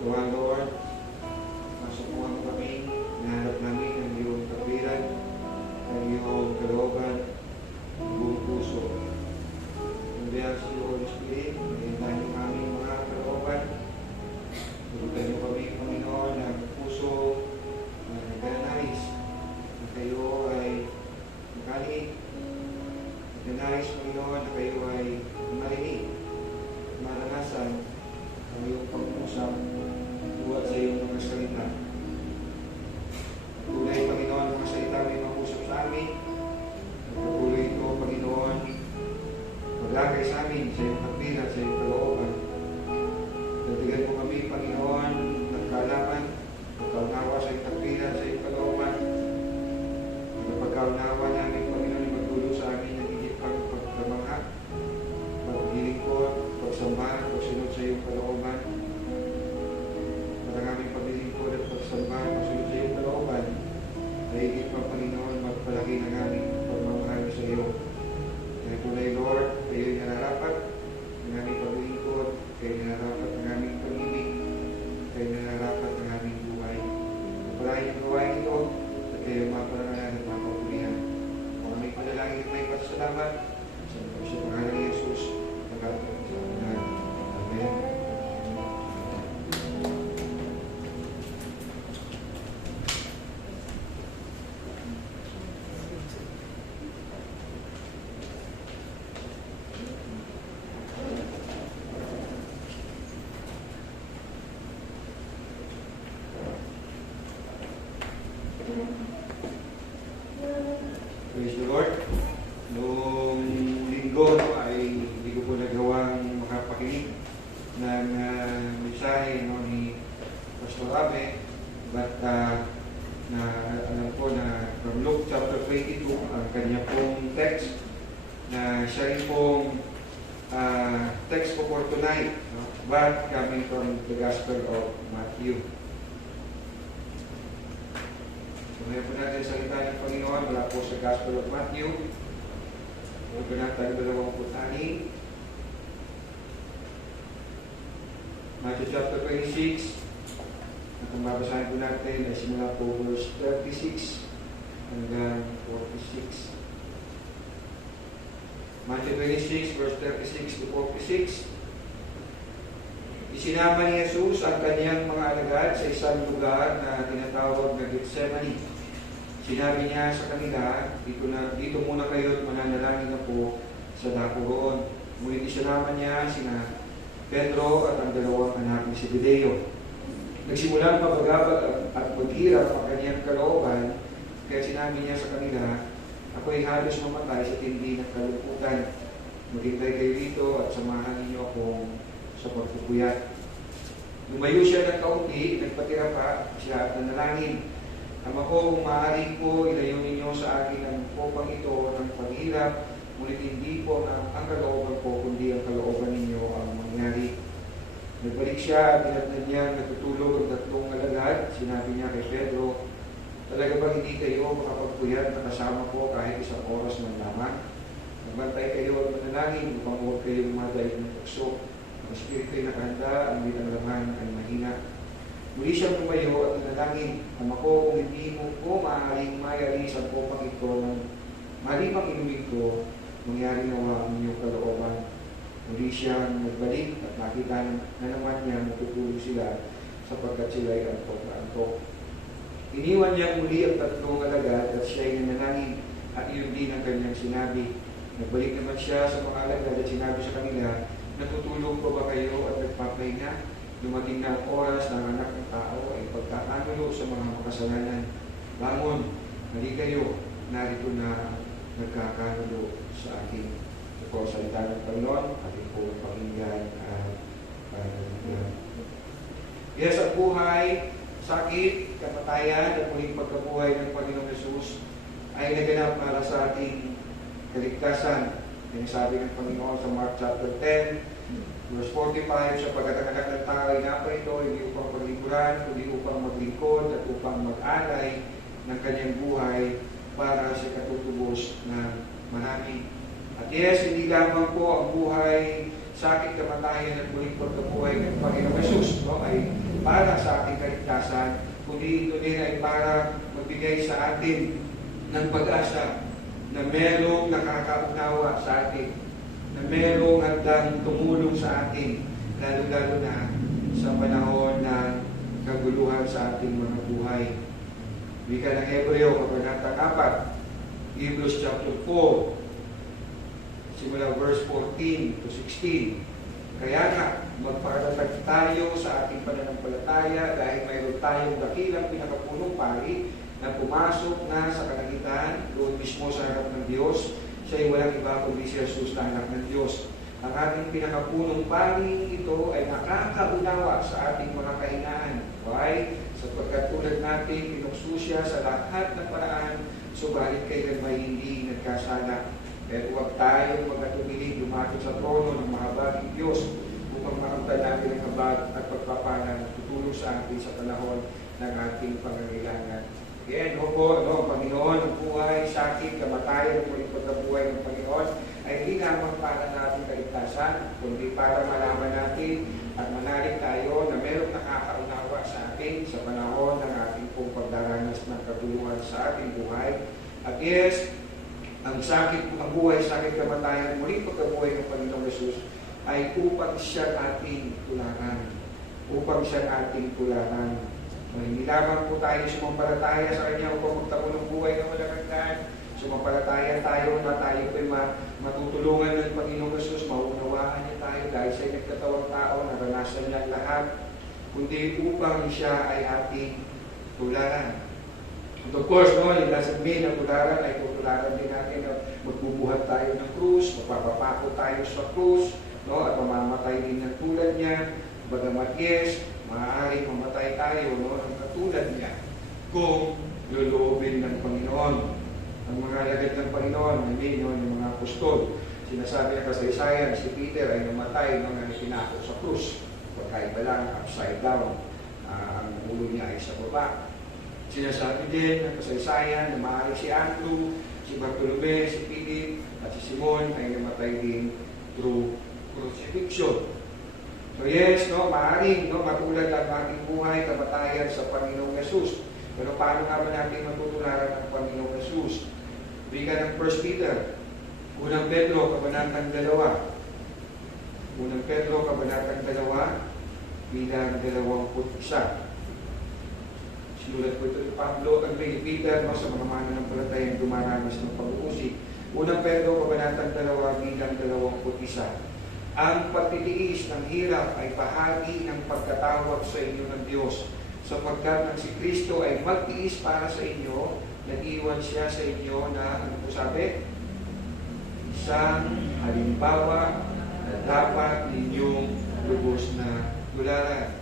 Gawa, Lord, masukuhan mo kami, hinahanap namin ang iyong kapiran, ang iyong kalooban, ang buong puso. Ang biyaya sa iyo, Holy Spirit, mahintahan niyo kami mga kalooban. Turutan niyo kami, Panginoon, ang puso na nagdanais na kayo ay makalig. Nagdanais, Panginoon, na kayo ay marinig, maranasan ang iyong pag-usap buhat sa iyong mga salita. Tunay, Panginoon, mga salita may mag-usap sa amin. Patuloy ito, Panginoon, maglagay sa amin sa iyong kapiran, sa iyong kalooban. Dagdagan mo kami, Panginoon, ng kaalaman, pagkaunawa sa iyong kapiran, sa iyong kalooban. Ang pagkaunawa namin, Panginoon, magdulong sa amin ng higit pang pagkamangha, paglilingkod, pagsambahan, pagsunod sa iyong kalooban. Para ang aming paglilingkod at pagsambahan, pagsunod sa iyong kalooban, ay higit pa, Panginoon, magpalaki ng aming pagmamahal sa iyo. Kaya tunay, Lord, kayo'y nararapat ng aming paglilingkod, kayo'y nararapat ng aming pag-ibig, kayo'y nararapat ng aming buhay. Napalain ang gawain ito, at kayo'y maparangalan at mapapulihan. Kung aming panalangin at may pasalamat, sa pangalan ni Jesus, nagkakaroon sa amin. Amen. Praise the Lord. Noong linggo ay hindi ko po nagawang makapakinig ng mensahe ni Pastor Abe, but na alam ko na from Luke chapter 22 ang kanya pong text na siya rin pong text ko for tonight, no? But coming from the Gospel of Matthew. Ngayon po natin salita ng Panginoon mula po sa Gospel of Matthew. Ngayon po natin 26. Matthew chapter 26. At ang babasahin po natin ay simula po verse 36 hanggang 46. Matthew 26 verse 36 to 46. Isinama ni Jesus ang kanyang mga alagad sa isang lugar na tinatawag na Gethsemane. Sinabi niya sa kanila, dito muna kayo at mananalangin na po sa dako roon. Ngunit isinama niya sina Pedro at ang dalawang anak ni Zebedeo. Nagsimulang mabagabag at maghirap ang kanyang kalooban, kaya sinabi niya sa kanila, ako'y halos mamatay sa tindi ng kalungkutan. Maghintay kayo dito at samahan ninyo akong sa pagpupuyat. Lumayo siya ng kaunti, nagpatira pa siya at nanalangin. Ama ko, kung maaari po, ilayo ninyo sa akin ang kopang ito ng paghirap, ngunit hindi po ang kalooban ko, kundi ang kalooban ninyo ang mangyari. Nagbalik siya at tinatnan niya natutulog ang tatlong alagad. Sinabi niya kay Pedro, talaga bang hindi kayo makapagpuyat na kasama ko kahit isang oras man lamang? Nagbantay kayo at manalangin upang huwag kayong madaig ng tukso. Ang espiritu ay nakahanda, ang bilang laman ay mahina. Muli siyang tumayo at nanalangin, Ama ko, kung hindi mo ko maaaring mayalis ang kopang ito ng malimang inumin ko, mangyari nawa ang inyong kalooban. Muli siyang nagbalik at nakita na naman niya matutulog sila sapagkat sila ay antok na antok. Iniwan niya muli ang tatlong alagad at siya ay nanalangin at iyon din ang kanyang sinabi. Nagbalik naman siya sa mga alagad at sinabi sa kanila, natutulog pa ba kayo at nagpapahinga? Dumating na ang oras ng anak ng tao ay pagkakanulo sa mga makasalanan. Bangon, hali kayo, narito na nagkakanulo sa akin. Ito po ang salita ng Panginoon, ating po pakinggan at panunod. Yes, ang buhay, sakit, kamatayan, at muling pagkabuhay ng Panginoong Jesus ay naganap para sa ating kaligtasan. Yung sabi ng Panginoon sa Mark chapter 10, verse 45, sapagkat ang anak ng tao ay naparito, hindi upang paglingkuran, kundi upang maglingkod at upang mag-alay ng kanyang buhay para sa katutubos ng marami. At yes, hindi lamang po ang buhay, sakit, kamatayan at muling pagkabuhay ng Panginoong Jesus, no? Ay para sa ating kaligtasan, kundi ito din ay para magbigay sa atin ng pag-asa na merong nakakaunawa sa atin, na merong handang tumulong sa atin, lalo-lalo na sa panahon ng kaguluhan sa ating mga buhay. Wika ng Hebreo, Kabanata 4, Hebrews chapter 4, simula verse 14 to 16. Kaya nga, magpakatatag tayo sa ating pananampalataya dahil mayroon tayong dakilang pinakapunong pari na pumasok na sa kalangitan, doon mismo sa harap ng Diyos. Siya ay walang iba kundi si Jesus na anak ng Diyos. Ang ating pinakapunong pari ito ay nakakaunawa sa ating mga kahinaan. Why? Sapagkat tulad natin, pinukso siya sa lahat ng paraan, subalit kailan may hindi nagkasala. Pero huwag tayong mag-atubili lumapit sa trono ng mahabaging Diyos upang makamtan natin ang habag at pagpapala na tutulong sa atin sa panahon ng ating pangangailangan. Again, ang Panginoon, ang buhay, sakit, kamatayan, at muling pagkabuhay ng Panginoon ay hindi lamang para natin kaligtasan, kundi para malaman natin at manalig tayo na mayroong nakakaunawa sa atin sa panahon ng ating pong pagdaranas ng katulungan sa ating buhay. At yes, ang buhay, sakit, kamatayan, muling pagkabuhay ng Panginoong Jesus ay upang siya ating tularan. Upang siya ating tularan. Hindi lamang po tayo sumampalataya sa Kanya upang magtamo ng buhay na walang hanggan. Sumampalataya tayo na tayo po'y matutulungan ng Panginoong Jesus, maunawaan niya tayo dahil siya'y nagkatawang tao, naranasan niya lahat, kundi upang siya ay ating tularan. And of course, it doesn't mean na tularan ay tutularan din natin na magbubuhat tayo ng krus, magpapapako tayo sa krus, at mamamatay din ng tulad niya. Bagamat yes, maaaring mamatay tayo ng katulad niya kung luluobin ng Panginoon. Ang mga alagad ng Panginoon, yung mga apostol, sinasabi na kasaysayan, si Peter ay namatay nang pinako sa krus. Pagkaiba lang, upside down. Ang ulo niya ay sa baba. Sinasabi din ng kasaysayan na maaaring si Andrew, si Bartolome, si Philip, at si Simon ay namatay din through crucifixion. So yes, maaaring matulad ang ating buhay, kamatayan sa Panginoong Jesus. Pero paano nga ba natin matutularan ang Panginoong Jesus? Bika ng 1 Peter, Unang Pedro, Kabanatang 2. Unang Pedro, Kabanatang 2, bilang 21. Sinulat po ito ni Pablo at Peter sa mga mananampalatayang dumaranas ng pag-uusig. Unang Pedro, Kabanatang 2, bilang 21. Ang pagtitiis ng hirap ay bahagi ng pagkatawag sa inyo ng Diyos, sapagkat ang si Kristo ay magtiis para sa inyo, nag-iwan siya sa inyo na, ano po sabi? Isang halimbawa na dapat ninyong lubos na tularan.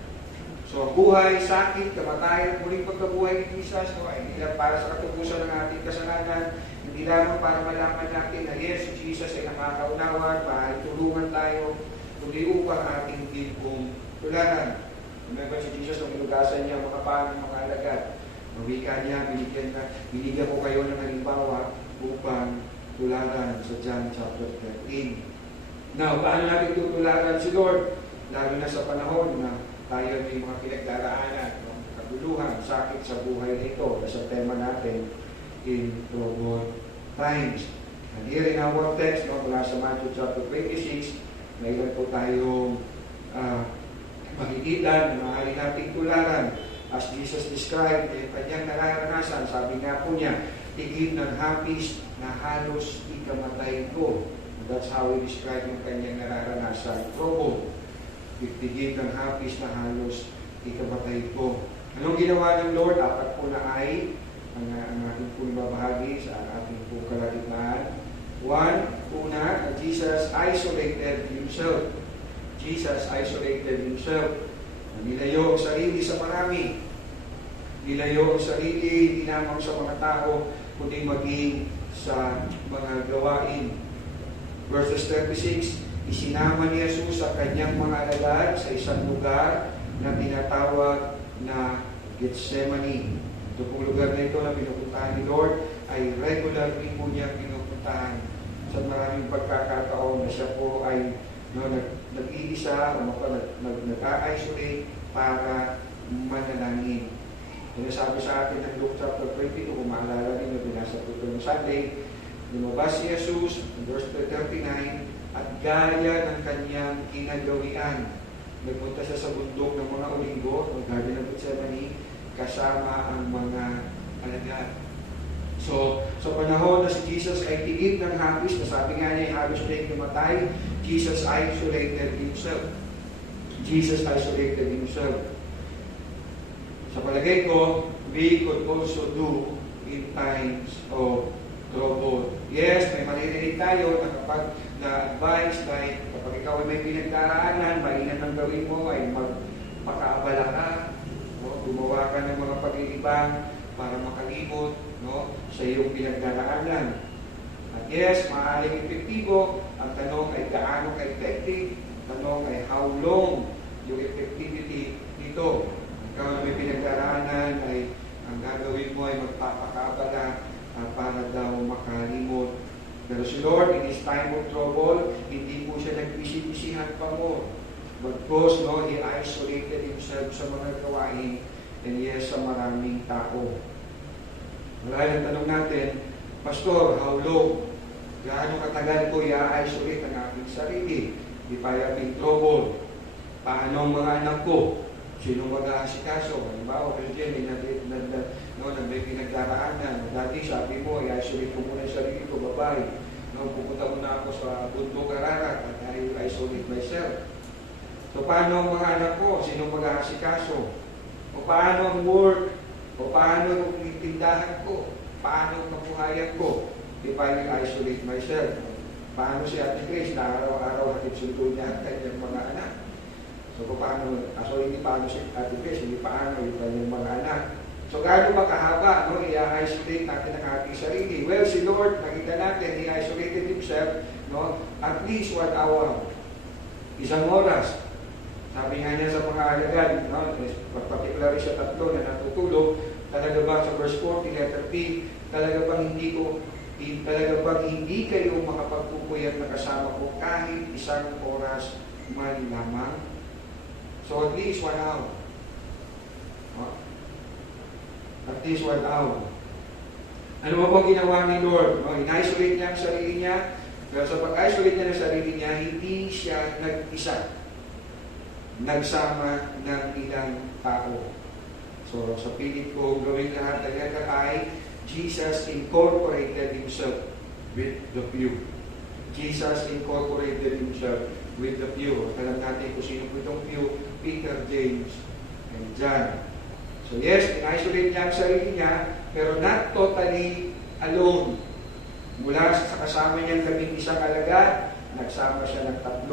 So, buhay, sakit, kamatayan, muling pagkabuhay ni Jesus, ay hindi lang para sa katubusan ng ating kasalanan, hindi lamang para malaman natin na yes, si Jesus ay nakakaunawa, maaaring tulungan tayo, kundi upang ating tipong tularan. Remember si Jesus, nung inugasan niya mga paan ng mga alagad, mawika niya, binigyan ko kayo ng halimbawa upang tularan sa John chapter 13. Now, paano natin tutularan si Lord? Lalo na sa panahon na tayo may mga pinagdaraanan, kaguluhan, sakit sa buhay nito, sa tema natin, in troubled times. And here in our text, mula sa Matthew chapter 26, mayroon po tayong makikita na maaari nating tularan. As Jesus described, kanyang nararanasan, sabi nga po niya, tigib ng hapis na halos ikamatay ko. That's how he described yung kanyang nararanasan. Trouble. Tigib ng hapis na halos ikamatay ko. Anong ginawa ng Lord? Apat po na ay ang ating pong babahagi sa ating pong kalagitnaan. Una, Jesus isolated himself. Jesus isolated himself. Nilayo ang sarili sa marami. Nilayo ang sarili hindi lamang sa mga tao, kundi maging sa mga gawain. Verses 36, isinama ni Jesus sa kanyang mga alagad sa isang lugar na tinatawag na Gethsemane. Ito pong lugar na ito na pinupuntahan ni Lord ay regularly po niya pinupuntahan sa maraming pagkakataon na siya po ay nag-iisa o nag-isolate para manalangin. Sinasabi sa atin ng Luke chapter 22, kung maalala ninyo, binasa po ito ng Sunday, lumabas si Jesus, verse 39, at gaya ng kanyang kinagawian, nagpunta siya sa bundok ng mga Olivo, ng Garden of Gethsemane, kasama ang mga alagad. So, sa panahon na si Jesus ay tigit ng hapis, na sabi nga niya, halos na yung namatay, Jesus isolated himself. Jesus isolated himself. Sa palagay ko, we could also do in times of trouble. Yes, may maririnig tayo na kapag na-advise, like kapag ikaw ay may pinagdaraanan, mainan ang gawin mo ay magpakaabala ka, no? Gumawa ka ng mga pag-iibang para makalimot, no, sa iyong pinagdaraanan. At yes, maaaring epektibo. Ang tanong ay gaano ka-effective? Ang tanong ay how long yung effectivity nito. Ikaw na may pinagdaraanan ay ang gagawin mo ay magpapakaabala para daw makalimot. Pero si Lord, in His time of trouble, hindi po siya nagbisi-bisihan pa mo. But because, no, He isolated Himself sa mga gawain, and yes, sa maraming tao. Marahil ang tanong natin, Pastor, how long? Gaano katagal ko i-isolate ang aking sarili? If I have been troubled, paano ang mga anak ko? Sino mag-aasikaso? Halimbawa, Christian, may pinagdaraanan. Dati sabi mo, i-isolate ko muna yung sarili ko, babae. Pupunta muna ako sa bundok Ararat at I isolate myself. So, paano ang mga anak ko? Sino mag-aasikaso? O paano ang work? O paano ang tindahan ko? Paano ang kabuhayan ko? If I will isolate myself. Paano si Ate Grace na araw-araw hatid sundo niya ang kanyang mga anak? So, hindi paano si Ate Grace, hindi paano yung kanyang mga anak. So, gaano ba kahaba, no? I-isolate natin ang ating sarili. Well, si Lord, nakita natin, He isolated Himself, no? At least 1 hour. Isang oras. Sabi nga niya sa mga alagad, no? Particularly sa 3 na natutulog, talaga ba sa verse 40, letter P, talaga bang hindi kayo makapagpupuyat na kasama ko kahit 1 oras man lamang? So, at least 1 hour. No? At least 1 hour. Ano ba pong ginawa ni Lord? No? In-isolate niya ang sarili niya, pero sa pag-isolate niya ng sarili niya, hindi siya nag-isa. Nagsama ng ilang tao. So, sa pilit ko gawin lahat ng letter I, Jesus incorporated Himself with the few. Jesus incorporated Himself with the few. Alam natin kung sino po itong few, Peter, James, and John. So yes, in-isolate niya ang sarili niya, pero not totally alone. Mula sa kasama niyang 11 alagad, nagsama siya ng 3.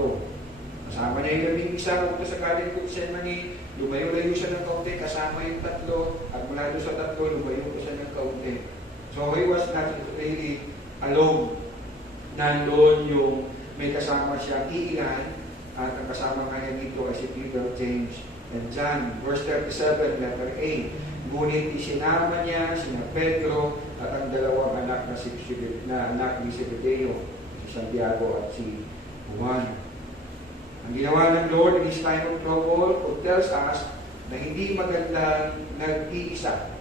Kasama niya yung 11 pumunta sa Garden of Gethsemane, lumayo-layo siya ng kaunti, kasama yung 3, at mula doon sa 3, lumayo siya ng kaunti. So he was not really alone. Nandoon yung may kasama siya iilan, at ang kasama kanya dito ay si Peter, James, and John. Verse 37, letter A. Ngunit isinama niya sina Pedro at ang 2 anak anak ni Zebedeo, si Santiago at si Juan. Ang ginawa ng Lord in His time of trouble tells us na hindi magandang nag-iisa.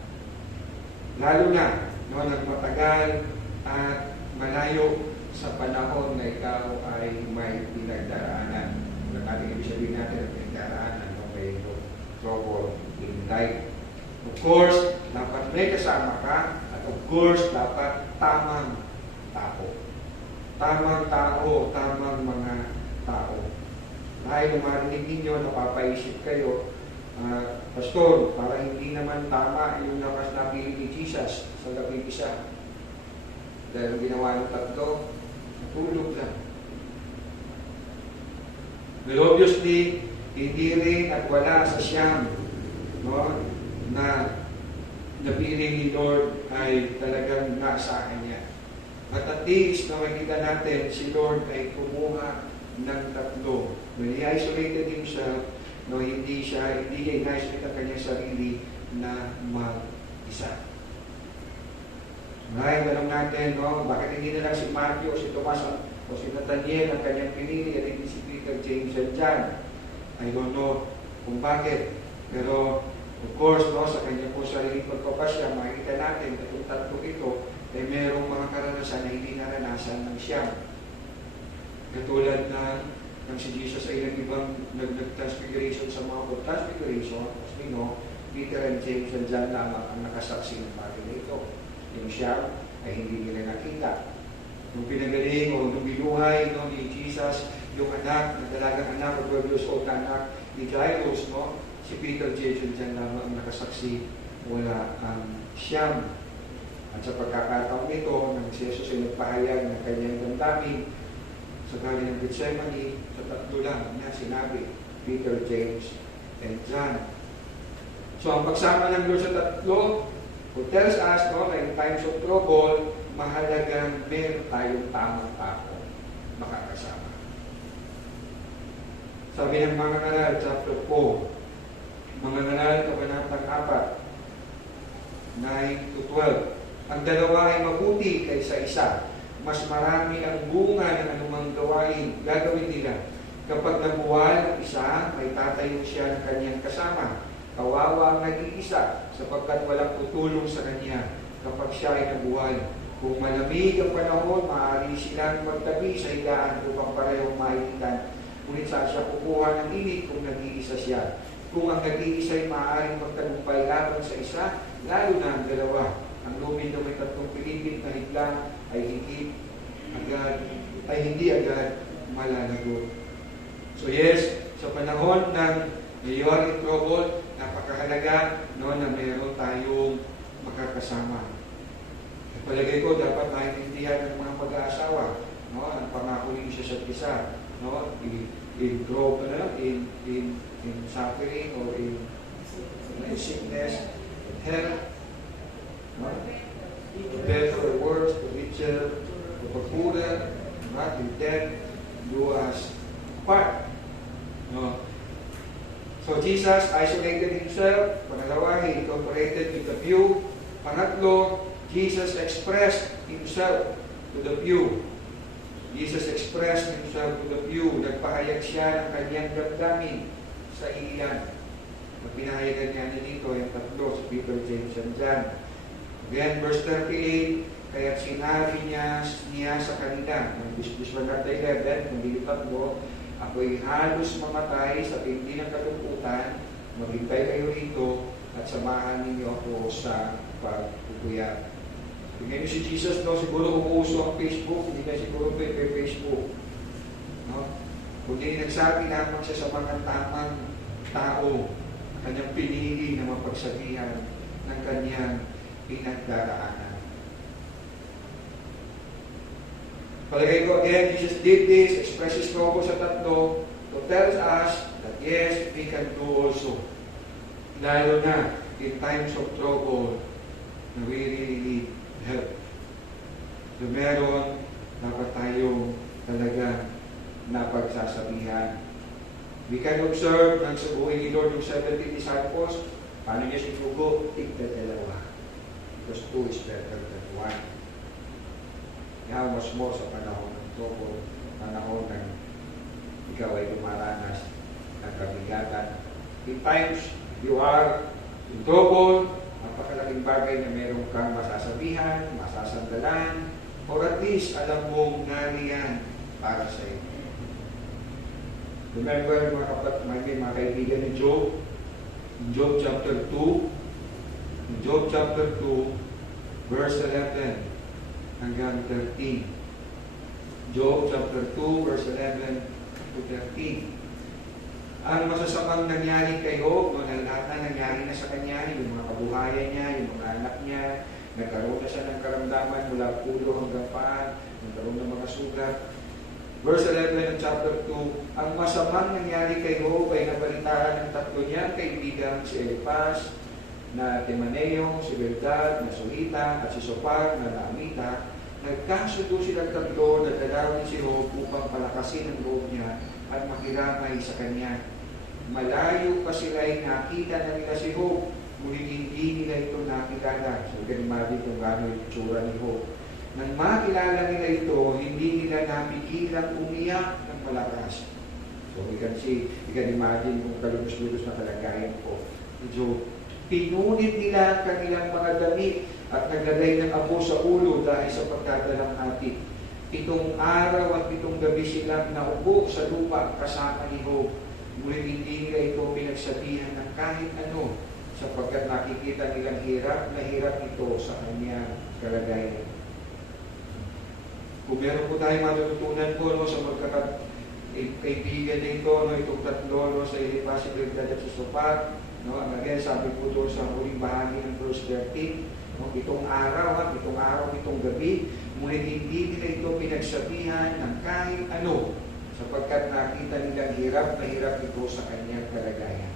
Lalo na, no, nagmatagal at malayo sa panahon na ikaw ay may pinagdaraanan. Ang ating ibig sabihin natin ang pinagdaraanan, no, may trouble in life. Of course, dapat may kasama ka, at of course, dapat tamang tao. Tamang tao, tamang mga tao. Dahil marinig ninyo, napapaisip kayo, Pastor, para hindi naman tama yung nakas napili ni Jesus sa 11. Dahil ang ginawa ng 3, natulog lang. But obviously, hindi rin at wala sa siyam, no, na napili ni Lord ay talagang nasa Kanya. At least, na makikita natin, si Lord ay kumuha ng 3. When He isolated Himself, no, hindi niya in-isolate ang kanyang sarili na mag-isa. Ngayon, tanong natin, no, bakit hindi na lang si Matthew, si Tomas, o si Nathaniel ang kanyang pinili, at hindi si Peter, James, and John? I don't know kung bakit. Pero Of course, no, sa kanya po sariling pagpapasya, makikita natin itong tatlo ito, ay merong mga karanasan na hindi naranasan ng Siyam. Katulad ng si Jesus ay nag-ibang nag-transfiguration sa mga pag-transfiguration, as we know, Peter and James and John lamang ang nakasaksi ng bagay na ito. Yung Siyam ay hindi nila nakita. Nung pinagaling o nung binuhay no, ni Jesus, yung anak, na dalagang anak, o 12 years old na anak ni Jairus, no, si Peter, James, and John lamang ang nakasaksi, wala ang Siyam. At sa pagkakataon nito, nang si Jesus ay nagpahayag ng kanyang damdamin sa galing ng Gethsemane, sa tatlo lang na sinabi, Peter, James, and John. So ang pagsama ng Lord sa tatlo, who tells us, no, na in times of trouble, mahalagang meron tayong tamang tao makakasama. Sabi ng mga Ngalal, chapter 4, mga Ngalal, kabanatang 4, 9 to 12. Ang dalawa ay mabuti kaysa isa. Mas marami ang bunga ng anumang gagawin nila. Kapag nabuwal ang isa, may tatayo siya ng kanyang kasama. Kawawa ang nag-iisa, sapagkat walang tutulong sa kanya kapag siya ay nabuwal. Kung malamig ang panahon, maaari silang magtabi sa higaan upang parehong mainitan. Ngunit saan siya kukuha ng init kung nag-iisa siya? Kung ang nag-iisa ay maaaring magtagumpay laban sa isa, lalo na ang dalawa. Ang lumid na may tatlong pilipit na higlang ay hindi agad malalagot. So yes, sa panahon ng you're in trouble, napakahalaga no, na meron tayong makakasama. At palagay ko, dapat maintindihan ng mga pag-aasawa, no, ang pangako ng isa sa isa, no, in suffering or in sickness, in health, no, the better or worse, the richer, the pagpura, not in death, do us part. No. So Jesus isolated himself. Pangalawa, he incorporated with the few. Pangatlo, Jesus expressed himself to the few. Jesus expressed himself to the few. Nagpahayag siya ng kanyang damdamin sa ilan. Pinahayagan niya dito yung tatlo, si Peter, James, and John. Again, verse 38, kaya sinabi niya sa kanila, this was not 11, hindi tatlo, ako'y halos mamatay sa tindi ng kalungkutan, maghintay kayo rito at samahan ninyo ako sa pagpupuyat. Tingnan niyo si Jesus, no, siguro umuuso ang Facebook, hindi na siguro may Facebook. No? Kundi nagsabi lamang siya sa mga tamang tao, kanyang pinili na mapagsabihan ng kanyang pinagdaraanan. Palagay ko again, Jesus did this, expresses trouble sa tatlo, to tell us that yes, we can do also. Lalo na in times of trouble na we really need help. So meron, dapat tayong talaga napagsasabihan. We can observe nang sabuhin ni Lord yung 70 disciples, paano niya sinugo? Tigda-dalawa. Because 2 is better than 1. How much more sa panahon ng trouble, panahon ng ikaw ay dumaranas ng kabigatan. In times you are in trouble, napakalaking bagay na meron kang masasabihan, masasandalan, or at least alam mong nariyan para sa iyo. Remember mga kaibigan ni Job, in Job chapter 2, verse 11 hanggang 13. Job chapter 2, verse 11 to 13. Ang masasamang nangyari kay Job, na lahat na nangyari na sa kanya, yung mga kabuhayan niya, yung mga anak niya, nagkaroon na siya ng karamdaman mula pulo hanggang paan, nagkaroon ng mga sugat. Verse 11 ng chapter 2, ang masamang nangyari kay Job ay nabalitaan ng tatlo niyang kaibigan, si Eliphaz, na Timaneo, si Bildad, na Sulita, at si Sopar, na Laamita. Nagkasundo silang tatlo na dalawin si Job upang palakasin ang loob niya at makiramay sa kanya. Malayo pa sila ay nakita na nila si Job, ngunit hindi nila ito nakilala. So, ganimali kung gano'n yung itsura ni Job. Nang makilala nila ito, hindi nila napigilang umiyak ng malakas. So, we can imagine kung kalubos-lubos na kalagayan po ni Job. Pinunit nila ang kanilang mga damit at naglagay ng abo sa ulo dahil sa pagdadalang hati. 7 araw at 7 gabi silang naupo sa lupa kasama ni Job. Ngunit hindi nila ito pinagsabihan ng kahit ano sapagkat nakikita nilang hirap na hirap ito sa kanyang kalagayan. Kung meron po tayong matututunan po sa magkakaibigan nito, itong tatlo sa irreversibilidad at susupat, and again, sabi po doon sa huling bahagi ng verse 13, 7 araw, 7 gabi, ngunit hindi nila ito pinagsabihan ng kahit ano sapagkat nakita nilang hirap na hirap ito sa kanyang kalagayan.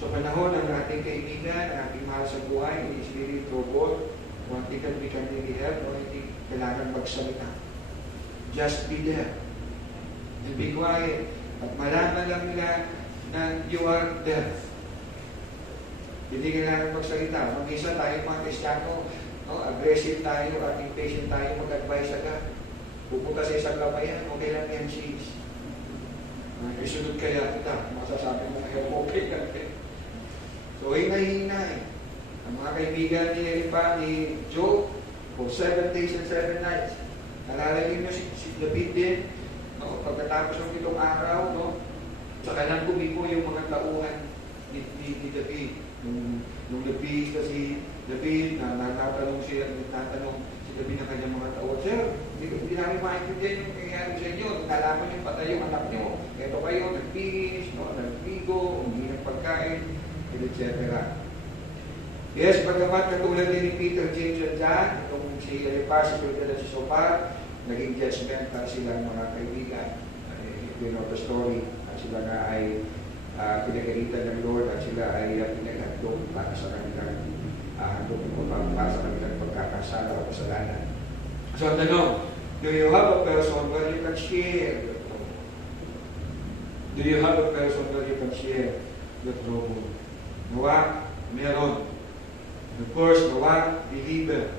So panahon ng ating kaibigan, ang ating mahal sa buhay, is really trouble. One thing that we can really help, hindi kailangan magsalita. Just be there. And be quiet. At malaman lang nila na you are there. Hindi kailangan magsalita. Mag-isa tayo mga Kristiyano, aggressive tayo at impatient tayo, mag-advise agad. Pupunta sa isang labayan, okay lang yan, sis. Isunod kaya kita, masasabi mo kayo, okay lang. So, hinay-hinay. Ang mga kaibigan ni Job, for 7 days and 7 nights, nalalalim nyo si David din, pagkatapos ng 7 araw, sa kanyang bumigo yung mga tauhan ni David. Nung nabihis kasi David, natatanong si David ng kanyang mga tauhan, Sir, hindi namin maintindihan yung nangyayari sa inyo. Nalaman yung patay yung anak nyo. Ito kayo, nagbihis, nagbigo, hindi ng pagkain, etc. Yes, pagkamat katulad din ni Peter, James, and John, itong si Eliphaz, at si Sophar, naging judgmental silang mga kaibigan. You know the story. Sila nga ay pinagalitan ng Lord at sila ay pinaghandog para sa kanilang para sa kanilang pagkakasala o kasalanan. So, tanong, do you have a person where you can share your trouble? Do you have a person where you can share your trouble? Nawa, meron. Of course, nawa, believer.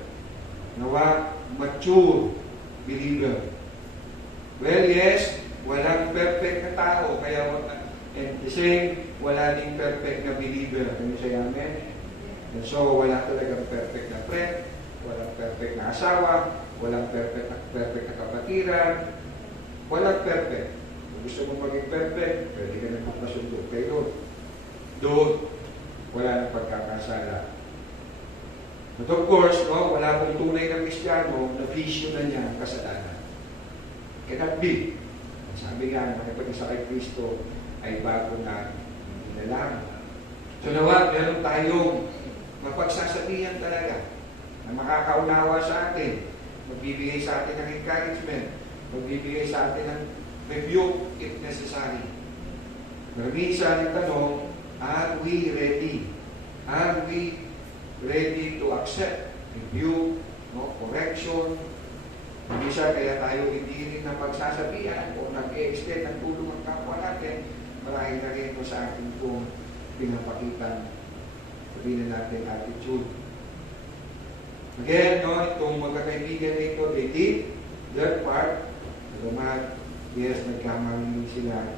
Nawa, mature believer. Well, yes, walang perfect na tao, kaya and the same, wala ding perfect na believer. Can you say amen? And so, wala talagang perfect na friend, walang perfect na asawa, walang perfect na kapatiran, walang perfect. Kung gusto mo maging perfect, pwede ka na magpasundo kay Lord. Doon, wala nang pagkakasala. But of course, wala pong tunay na Kristiyano na visyo na niya ang kasalanan. Cannot be. Sabi nga, makipag-isa kay Kristo ay bago na nilalang. So nawa, meron tayong mapagsasabihan talaga na makakaunawa sa atin, magbibigay sa atin ng encouragement, magbibigay sa atin ng rebuke if necessary. Minsan ang tanong, are we ready? Are we ready to accept rebuke, correction? Minsan kaya tayo hindi rin na pagsasabihan o nag-e-extend ng tulong ang kapwa natin, marahil na rin ito sa ating kung pinapakitan, sabihin na natin attitude. Again, itong magkakaibigan nito, they did their part. Naman, yes, nagkamali sila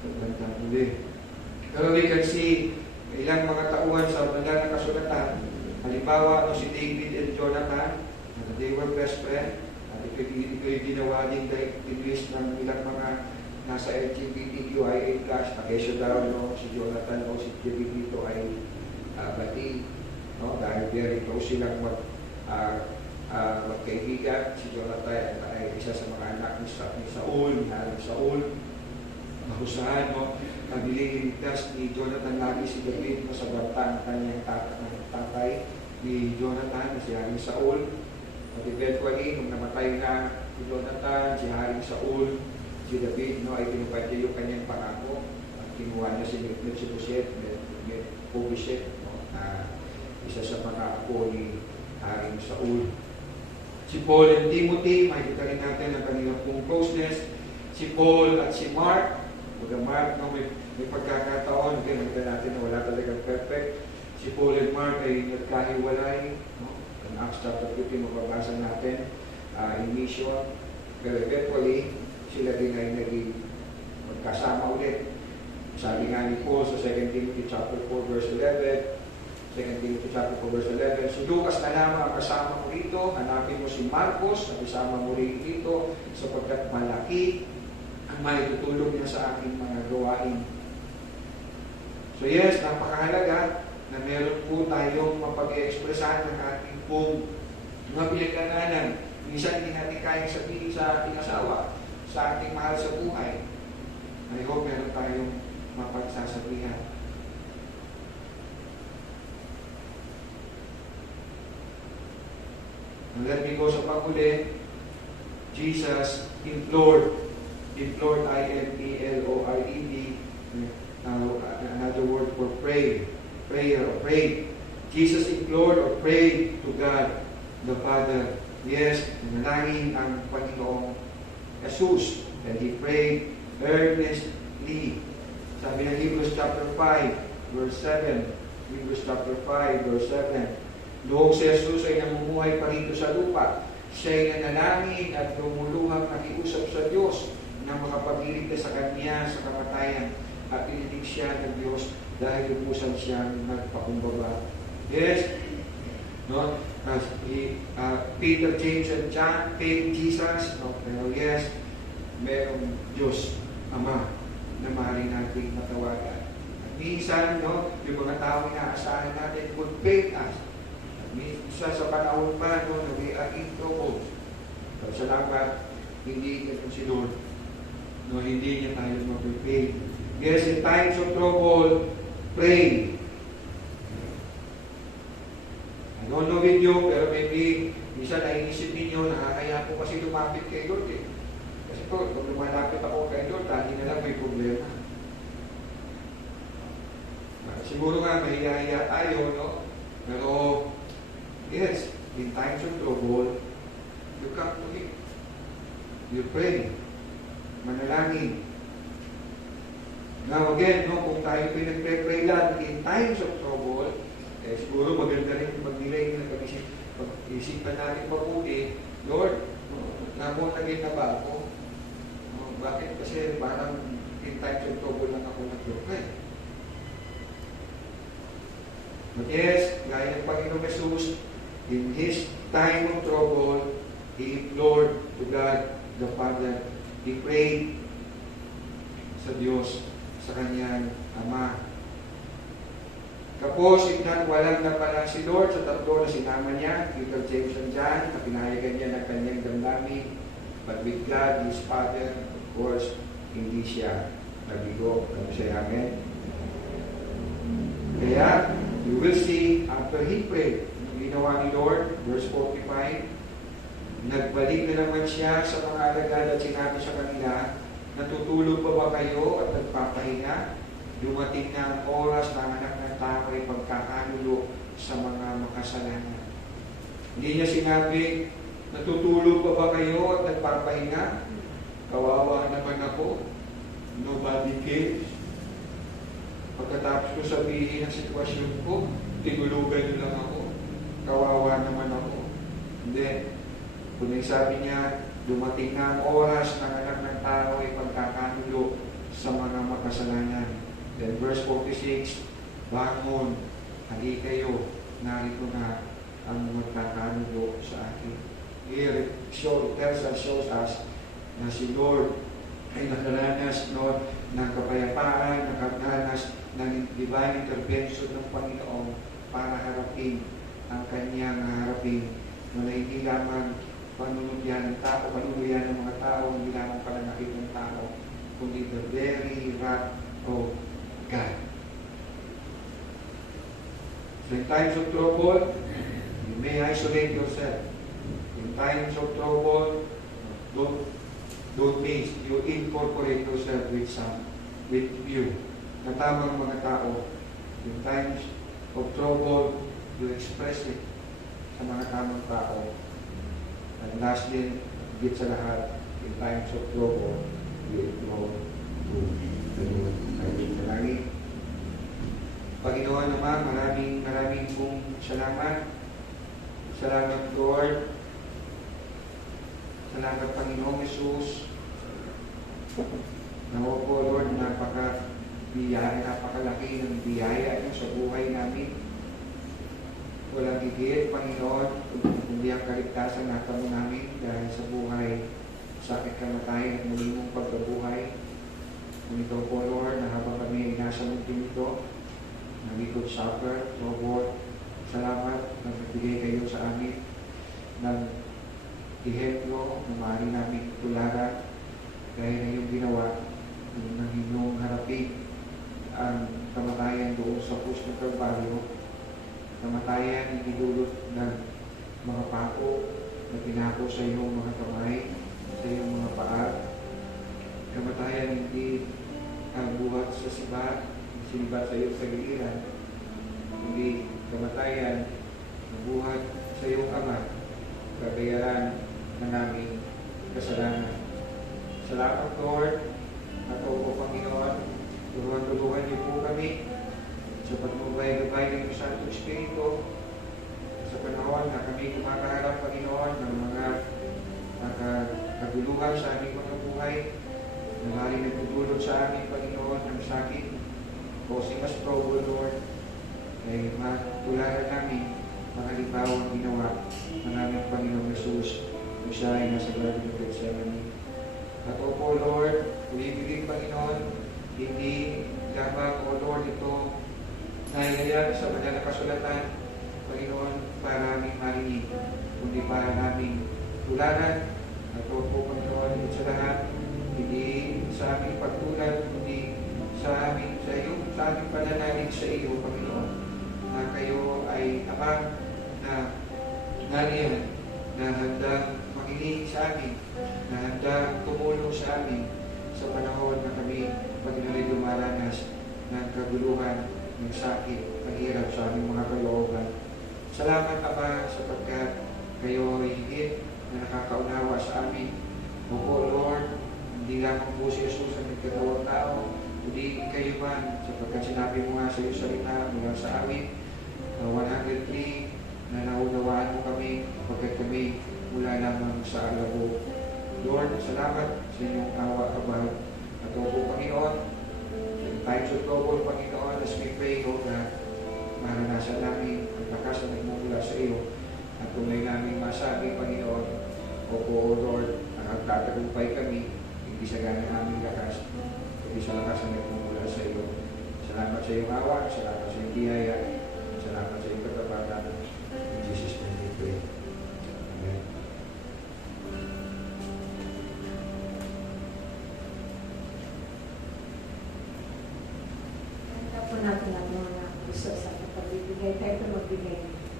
sa bandang huli. Pero we can see ilang mga tauhan sa banda ng kasulatan. Halimbawa, si David and Jonathan, they were best friends. Ito'y ginawa din list ng ilang mga nasa LGBTQIA+, pakesyo daw, si Jonathan o si David dito ay bati, dahil very close silang magkaibigan. Si Jonathan ay isa sa mga anak ni Saul, mahusahan, Nabililigtas ni Jonathan lagi si David sa bantang kanyang tatay ni Jonathan na si Haring Saul. At eventually, nung namatay na si Jonathan, si Haring Saul, si David ay tinupad niya yung kanyang pangako at kinuha niya si Mephibosheth, isa sa mga apo ni Haring Saul. Si Paul and Timothy, makikita rin natin ang kanilang closeness. Si Paul at si Mark, Mark, may pagkakataon, nakita natin na wala talagang perfect. Si Paul and Mark ay nagkahiwalay. In Acts chapter 15, mababasa natin in mission. Pero eventually, sila din ay naging magkasama ulit. Sabi nga ni Paul sa 2 Timothy chapter 4, verse 11, 2 Timothy chapter 4 verse 11. Si Lucas na lamang ang kasama mo rito. Hanapin mo si Marcos na kasama mo rin dito sapagkat malaki ang maitutulong niya sa aking mga gawain. So yes, napakahalaga na meron po tayong mapag-e-expressan ng ating pong mga pinagdaanan. Minsan hindi natin kayang sabihin sa ating asawa, sa ating mahal sa buhay. I hope meron tayong mapagsasabihan. And let me go sa pag-uli. Jesus implored, I-M-P-L-O-R-E-D, another word for prayer or pray. Jesus implored or prayed to God the Father. Yes, nanalangin ang Panginoong Jesus, and He prayed earnestly. Sabi ng Hebrews chapter 5, verse 7. Hebrews chapter 5, verse 7. Noong si Jesus ay namumuhay pa rito sa lupa, siya ay nanalangin at lumuluhang nakiusap sa Diyos na makapagliligtas sa Kanya sa kamatayan, at pinilig siya ng Diyos dahil lubusan siyang nagpakumbaba. Yes, no? Peter, James, and John paid Jesus. No? Pero yes, mayroong Diyos Ama na maaaring nating matawagan. At minsan, no, yung mga tao inaasahan natin could pay us. Minsan sa panahon pa, no, na we are in trouble. Pero salamat, hindi ito si Lord. No, hindi niya tayo mag-pay. Yes, in times of trouble, pray. I don't know with you, pero maybe minsan naiisip ninyo, nakakaya po kasi lumapit kay Lord eh. Kasi po, kung lumalapit ako kay Lord, lagi na lang may problema. Siguro nga, mahiya-hiya tayo, no? Pero, yes, in times of trouble, you come to Him. You pray. Manalangin. Now again, no, kung tayo pinagpre-pray lang in times of trouble, eh, siguro maganda rin mag-delay ng pag-isipan natin mabuti, Lord, naging na ba ako? Bakit? Kasi parang in times of trouble lang ako nag-pray. But yes, gaya ng Panginoong Jesus, in His time of trouble, He implored to God the Father. He prayed sa Diyos, sa Kanyang Ama. Kapos, ignan, walang napala si Lord sa tatlo na sinama niya, Peter, James, and John, na pinayagan niya ng kanyang damdamin. But with God, His Father, of course, hindi siya nabigo. Ano siya namin? Kaya, you will see, after He prayed, ang ginawa ni Lord, verse 45, nagbalik na naman siya sa mga alagad at sinabi sa kanila, natutulog pa ba kayo at nagpapahinga? Dumating na ang oras na ang anak ng tao ay pagkakanulo sa mga makasalanan. Hindi niya sinabi, natutulog pa ba kayo at nagpapahinga? Kawawa naman ako. Nobody cares. Pagkatapos ko sabihin ang sitwasyon ko, tinulugan niyo lang ako. Kawawa naman ako. Hindi. Kung sabi niya, dumating na ang oras ng anak ng tao ay pagkakanulo sa mga makasalanan. Then verse 46, bangon, hali kayo, narito na ang magkakanulo sa akin. Here, shows us na si Lord ay nakaranas, no, ng kapayapaan, nakaranas ng divine intervention ng Panginoon para harapin ang kanyang harapin na hindi lamang panunugyan ng tao, panunugyan ng mga tao, hindi lamang pananakit ng tao, kundi the very wrath of God. So in times of trouble, you may isolate yourself. In times of trouble, don't miss. You incorporate yourself with you. Natamang mga tao. In times of trouble, you express it sa mga tamang tao. And lastly, higit sa lahat, in times of trouble, you ignore to the Lord. Maraming Panginoon naman, maraming pong salamat. Salamat, Lord. Salamat, Panginoong Jesus. Nawa po, Lord, napakalaki ng biyaya niyo sa buhay namin. higit, Panginoon, kundi ang kaligtasan na tamo namin dahil sa buhay, sakit, kamatayan at muli mong pagkabuhay. Ito po, Lord, na habang kami ay nasa munting ito, nag-Good Supper, Lord, salamat na nagbigay kayo sa amin ng ehemplo na maaari namin tularan dahil na yung ginawa ng inyong harapin ang kamatayan doon sa krus ng Kalbaryo, kamatayan inidulot ng mga pako na pinako sa iyong mga kamay, sa iyong mga paa, kamatayan hindi buhat sa sinibat sa iyong kagiliran, hindi kamatayan buhat sa iyong ama, kagayaran na naming kasalanan. Salamat, Lord, at o Panginoon, tulungan niyo po kami sa pagmubay-gabay ng iyong Santo Espiritu sa panahon na kami kumakaharap, Panginoon, ng mga kaguluhan sa aming mga buhay, na maaaring nagdudulot sa amin, Panginoon, ng sakit o mas probo, Lord, ay matularan namin mga halimbawa ang ginawa ng aming Panginoong Jesus kung siya ay nasa Garden of Gethsemane. At o po, Lord, ulibilig, Panginoon, hindi lamang, o Lord, ito nahihayag sa banal na kasulatan, Panginoon, para aming marinig, kundi para naming tularan. At o po, Panginoon, sa lahat, hindi sa aming pagtulad, kundi sa aming pananalig sa iyo, Panginoon, na kayo ay Ama na nariyan, na handang makinig sa amin, na handang tumulong sa amin sa panahon na kami, Panginoon, ay dumaranas ng kaguluhan, ng sakit, ng hirap sa aming mga kalooban. Salamat, Ama, sapagkat kayo ay higit na nakakaunawa sa amin. O po, Lord, hindi lamang po si Jesus ang nagkatawang tao, kundi kayo man, sapagkat sinabi mo nga sa iyo salita mula sa amin, 103, na naunawaan mo kami, pagkat kami mula lamang sa alabo. Lord, salamat sa inyong awa, Abad. At o po, Panginoon, in times of trouble, Panginoon, as we pray, O God, maranasan namin ang lakas na nagmumula sa iyo. At tunay namin masabi, Panginoon, o po, O Lord, ang magtatagumpay kami, hindi sa gana naming lakas, kundi sa lakas na nagmumula sa iyo. Salamat sa iyong awa, salamat sa iyong biyaya, salamat sa iyong katapatan. In Jesus' name we pray. Amen. Kaya po natin ang mga gusto sa